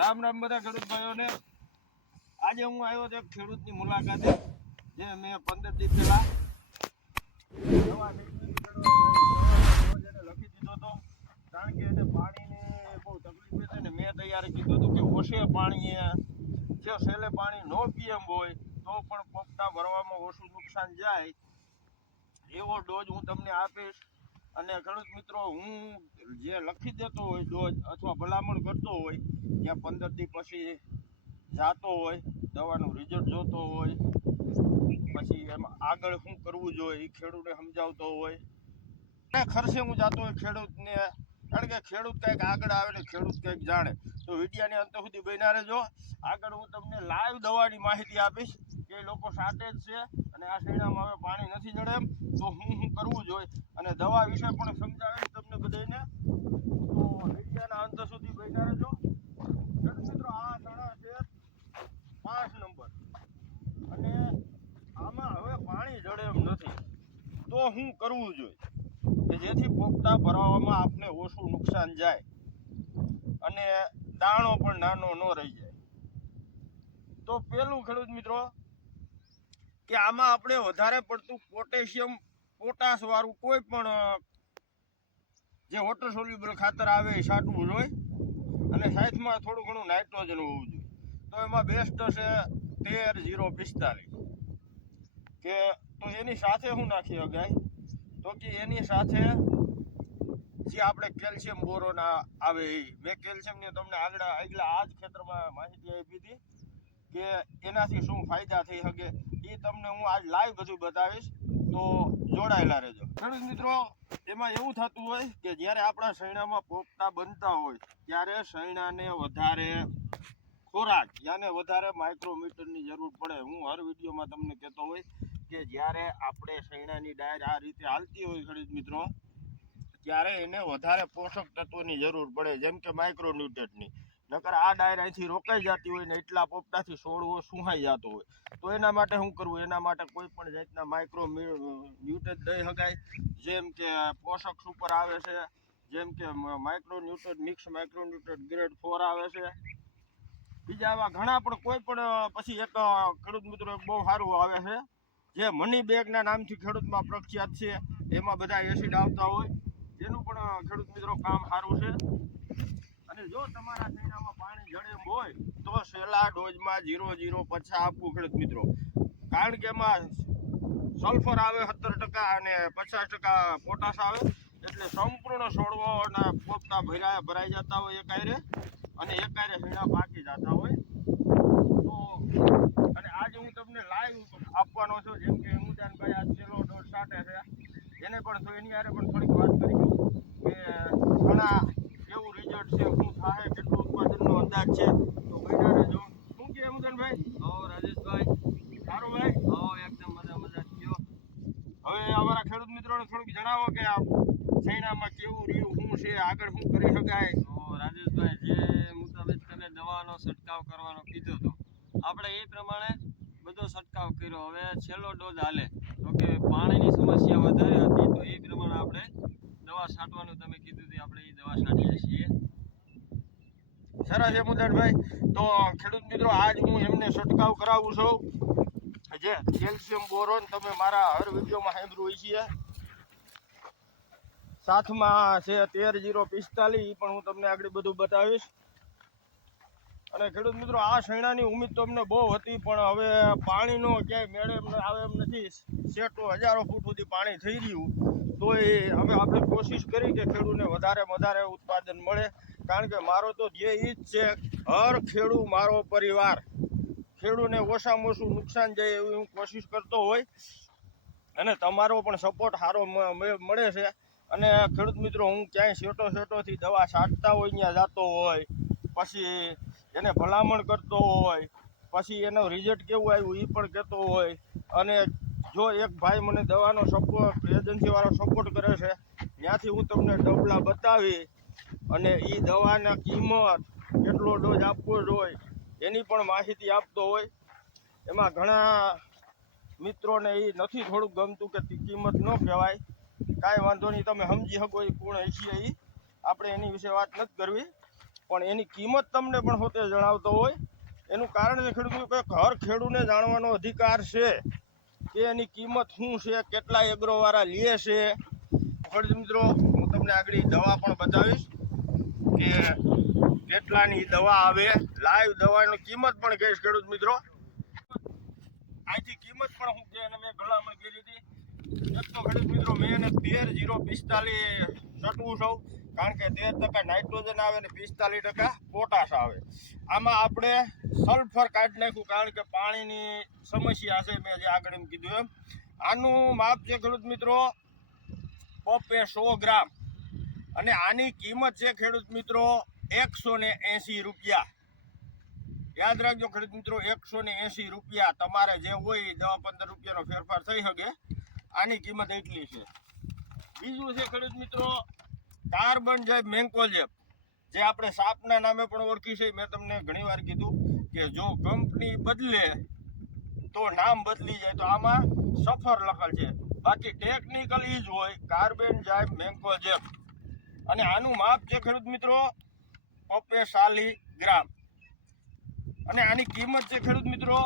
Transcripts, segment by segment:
રામ રામ બધા ખેડૂત ભાઈઓને. આજે હું આવ્યો છું ખેડૂતની મુલાકાતે, જે મેં પંદર દિવસ પહેલા લખી દીધો હતો. કારણ કે એને પાણીને બહુ તકલીફ હતી ને મેં તૈયારી કીધું હતું કે ઓછે પાણી જે છેલ્લે પાણી પીએમ હોય, તો પણ પોપટા ભરવામાં ઓછું નુકસાન જાય. એવો ડોઝ હું તમને આપીશ. અને ખેડૂત મિત્રો, હું જે લખી દેતો હોય ડોઝ અથવા ભલામણ કરતો હોય, ત્યાં પંદર દી પછી જાતો હોય, દવાનું રિઝલ્ટ જોતો હોય, પછી એમાં આગળ શું કરવું જોઈએ એ ખેડૂતને સમજાવતો હોય. અને ખર્ચે હું જાતો હોય ખેડૂતને, કારણ કે ખેડૂત કંઈક આગળ આવે ને ખેડૂત કંઈક જાણે. તો વિડીયાની અંત સુધી બન્યા રહેજો. આગળ હું તમને લાઈવ દવાની માહિતી આપીશ, કે એ લોકો સાથે જ છે. અને આ શેણામાં હવે પાણી નથી જડે એમ, તો હું શું કરવું જોઈએ? અને દવા વિશે પણ સમજાવીશ તમને બધાને તો વિડીયાના અંત સુધી બેઠા રહેજો. મિત્રો, આ ચણા છે પાંચ નંબર. અને આમાં હવે પાણી જડે એમ નથી. તો શું કરવું જોઈએ? કે જેથી પોપટા ભરાવામાં આપને ઓછું નુકસાન જાય અને દાણો પણ નાનો ન રહી જાય. તો પેલું ખેડૂત મિત્રો કે આમાં આપણે વધારે પડતું પોટેશિયમ, પોટાશ વાળું કોઈ પણ જે વોટર સોલ્યુબલ ખાતર આવે એ છાંટવું જોઈએ અને સાઈડમાં થોડું ઘણું નાઇટ્રોજન હોવું જોઈએ. તો એમાં બેસ્ટ છે તેર જીરો પિસ્તાલીસ. કે તો એની સાથે શું નાખી શકાય તો કે એની સાથે જે આપણે કેલ્શિયમ બોરોના આવે એ. મેં કેલ્શિયમની તમને આગળ, આગલા આ જ ખેતરમાં માહિતી આપી હતી. કે એનાથી શું ફાયદા થઈ શકે એ તમને હું આજ લાઈવ બધું બતાવીશ, તો જોડાયેલા રહેજો. ખેડૂત મિત્રો, એમાં એવું થતું હોય કે જ્યારે આપણા શૈણામાં પોપટા બનતા હોય, ત્યારે શૈણાને વધારે ખોરાક, યાને વધારે માઇક્રોમીટરની જરૂર પડે. હું હર વિડીયોમાં તમને કહેતો હોય કે જ્યારે આપણે શૈણાની ડાયર આ રીતે હાલતી હોય ખેડૂત મિત્રો, ત્યારે એને વધારે પોષક તત્વોની જરૂર પડે, જેમ કે માઇક્રોન્યુટ્રન્ટની નકર આ ડાયર અહીંથી રોકાઈ જતી હોય ને એટલા પોપટાથી છોડવો સુહાઈ જતો હોય. તો એના માટે શું કરવું? એના માટે કોઈ પણ જાતના માઇક્રો ન્યુટ્રન્ટ દઈ શકાય જેમ કે પોષક સુપર આવે છે, જેમ કે micro nutrient mix micro nutrient grade four આવે છે. બીજા એવા ઘણા પણ કોઈ પણ પછી એક ખેડૂત મિત્રો બહુ સારું આવે છે, જે મની બેગના નામથી ખેડૂતમાં પ્રખ્યાત છે. એમાં બધા એસિડ આવતા હોય. જેનું પણ ખેડૂત મિત્રો કામ સારું છે. અને જો તમારા શરીરમાં પાણી જડે એમ હોય તો સેલા ડોઝમાં જીરો જીરો પછા આપવું ખેડૂત મિત્રો. કારણ કે એમાં સલ્ફર આવે સત્તર ટકા અને પચાસ ટકા પોટાશ આવે, એટલે સંપૂર્ણ છોડવો અને પોપટા ભરાય ભરાઈ જતા હોય એકાયરે અને એકાયરે હીણા પાકી જતા હોય. તો અને આજે હું તમને લાઈવ આપવાનો છું, જેમ કે ઉદાનભાઈ આ છેલ્લો ડોઝ સાટે છે. એને પણ તો એની હારે પણ થોડીક વાત કરી કે ઘણા કેવું રિઝલ્ટ છે, શું થાય, કેટલું ઉત્પાદનનો અંદાજ છે તો બન્યા રહેજો શું કે ઉદાનભાઈ હો રાજેશભાઈ સારું ભાઈ હો એકદમ મજા મજા થયો હવે અમારા ખેડૂત મિત્રોને થોડુંક જણાવો કે આ ચૈનામાં કેવું રહ્યું શું છે આગળ શું કરી શકાય? તો રાજેશભાઈ જે મુતાબિક તમે દવાનો છંટકાવ કરવાનો કીધો હતો આપણે એ પ્રમાણે બધો છંટકાવ કર્યો. હવે છેલ્લો ડોઝ હાલે. તો કે પાણીની સમસ્યા વધારે હતી તો એ પ્રમાણે આપણે દવા છાંટવાનું તમે કીધું હતું આપણે એ દવા છાંટીએ છીએ. સરસ છે તો ખેડૂત મિત્રો આજ હું એમને છંટકાવ કરાવું છું. જે કેલ્શિયમ બોરોન તમે મારા હર વિડીયોમાં સાંભળ્યું હોય છે. સાથમાં છે તેર જીરો પિસ્તાલીસ, પણ હું તમને આગળ બધું બતાવીશ. અને ખેડૂત મિત્રો, આ શેણાની ઉમ્મીદ તો અમને બહુ હતી, પણ હવે પાણીનો ક્યાંય મેળે એમ આવે એમ નથી. સેટો હજારો ફૂટ સુધી પાણી થઈ રહ્યું. તો એ હવે આપણે કોશિશ કરી કે ખેડૂતને વધારે વધારે ઉત્પાદન મળે. કારણ કે મારો તો ધ્યેય જ છે, હર ખેડૂ મારો પરિવાર. ખેડૂને ઓછામાં ઓછું નુકસાન જાય એવી હું કોશિશ કરતો હોય. અને તમારો પણ સપોર્ટ સારો મળે છે. અને ખેડૂત મિત્રો, હું ક્યાંય શેટો શેટોથી દવા છાંટતા હોય, ત્યાં જતો હોય, પછી એને ભલામણ કરતો હોય, પછી એનો રિઝલ્ટ કેવું આવ્યું એ પણ કહેતો હોય, અને જો એક ભાઈ મને દવાનો સપોર્ટ એજન્સીવાળો સપોર્ટ કરે છે, ત્યાંથી હું તમને ડબલા બતાવી અને એ દવાના કિંમત કેટલો ડોઝ આપવો જોઈએ એની પણ માહિતી આપતો હોય. એમાં ઘણા મિત્રોને એ નથી થોડુંક ગમતું કે કિંમત ન કહેવાય. કાંઈ વાંધો નહીં, તમે સમજી શકો એ કોણ હશે એ. આપણે એની વિશે વાત નથી કરવી, પણ એની કિંમત તમને પણ હોતે જણાવતો હોય. એનું કારણ છે ખેડૂત કે હર ખેડૂને જાણવાનો અધિકાર છે કે એની કિંમત શું છે કેટલા એગ્રોવાળા લે છે. ખેડૂત મિત્રો, હું તમને આગળ દવા પણ બતાવીશ કે કેટલાની દવા આવે. લાઈવ દવાની કિંમત પણ કહીશ ખેડૂત મિત્રો. આથી કિંમત પણ હું કે મેં ભલામણ કરી હતી. તો ખેડૂત મિત્રો, મેં એને તેર જીરો પિસ્તાલીસ ચટવું છું. કારણ કે તેર ટકા નાઇટ્રોજન આવે ને પિસ્તાલીસ ટકા પોટાશ આવે. આમાં આપણે સલ્ફર કાઢી નાખ્યું કારણ કે પાણીની સમસ્યા છે, મેં જે આગળ એમ કીધું એમ. આનું માપ છે ખેડૂત મિત્રો, પપે સો ગ્રામ. અને આની કિંમત છે ખેડૂત મિત્રો, એકસો ને એંસી રૂપિયા. યાદ રાખજો ખેડૂત મિત્રો, એકસો ને એંસી રૂપિયા. તમારે જે હોય દવા પંદર રૂપિયાનો ફેરફાર થઈ શકે. આની કિંમત એટલી છે. બીજું છે ખેડૂત મિત્રો, કાર્બન જે મેન્કોજેપ જે આપણે સાપના નામે પણ ઓળખી છે, મેં તમને ઘણીવાર કીધું કે જો કંપની બદલે તો નામ બદલી જાય, તો આમાં સફર લખેલ છે. બાકી ટેકનિકલ ઈ જ હોય, કાર્બન જાઇબ મેન્કોજેપ અને આનું માપ છે ખેડૂત મિત્રો પપ્પે સાલી ગ્રામ. અને આની કિંમત છે ખેડૂત મિત્રો,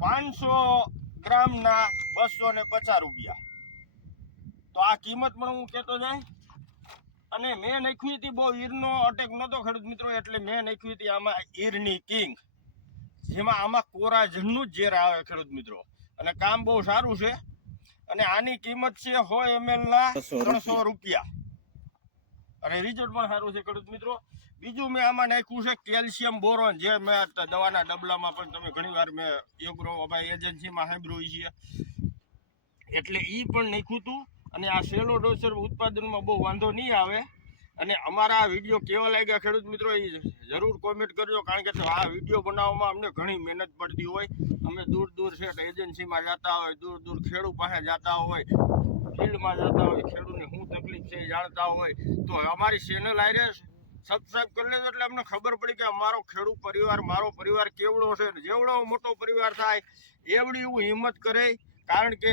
પાંચસો ગ્રામના બસો ને પચાસ રૂપિયા. તો આ કિંમત પણ હું કહેતો જાય. અને મેં નાખ્યું હતી બહુ ઈરનો અટેક નહોતો ખેડૂત મિત્રો એટલે મેં નાખ્યું હતી આમાં ઈરની કિંગ જેમાં આમાં કોરાજનનું જ ઝેર આવે ખેડૂત મિત્રો. અને કામ બહુ સારું છે. અને આની કિંમત છે સો એમએલ ના ત્રણસો રૂપિયા. અને રિઝલ્ટ પણ સારું છે ખેડૂત મિત્રો. બીજું મેં આમાં નાખ્યું છે કેલ્શિયમ બોરોન જે મેં દવાના ડબલામાં પણ તમે ઘણી વાર મેં યોગ્રો ભાઈ એજન્સીમાં સાંભળ્યું છે. એટલે એ પણ નાખ્યું હતું. અને આ સેલો ડોસર ઉત્પાદનમાં બહુ વાંધો નહીં આવે. અને અમારા વીડિયો કેવા લાગ્યા ખેડૂત મિત્રો એ જરૂર કોમેન્ટ કરજો, કારણ કે આ વીડિયો બનાવવામાં અમને ઘણી મહેનત પડતી હોય. અમે દૂર દૂર છે એજન્સીમાં જતા હોય, દૂર દૂર ખેડૂત પાસે જતા હોય, ફિલ્ડમાં જતા હોય, ખેડૂતને શું તકલીફ છે જાણતા હોય. તો અમારી ચેનલ આરે સબસ્ક્રાઈબ કરી લેજો એટલે અમને ખબર પડી કે અમારો ખેડૂત પરિવાર, મારો પરિવાર કેવડો છે જેવડો મોટો પરિવાર થાય, એવડી હું હિંમત કરે કારણ કે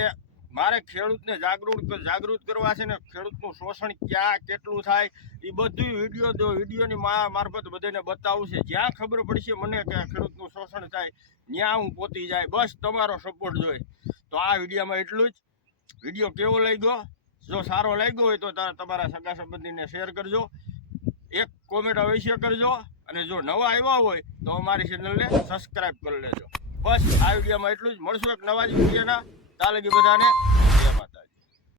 મારે ખેડૂતને જાગૃત જાગૃત કરવા છે ને ખેડૂતનું શોષણ ક્યાં, કેટલું થાય એ બધું વીડિયો વિડીયોની મા, મારફત બધાને બતાવું છે. જ્યાં ખબર પડશે મને કે ખેડૂતનું શોષણ થાય ત્યાં હું પોતી જાય, બસ તમારો સપોર્ટ જોઈએ તો આ વિડીયોમાં એટલું જ. વીડિયો કેવો લાગ્યો? જો સારો લાગ્યો હોય તો તમારા સગા સંબંધીને શેર કરજો. એક કોમેન્ટ અવશ્ય કરજો. અને જો નવા આવ્યા હોય તો અમારી ચેનલને સબસ્ક્રાઈબ કરી લેજો. બસ આ વિડીયોમાં એટલું જ. મળશું એક નવા જ વિડીયોના. ત્યાં લગી બધાને.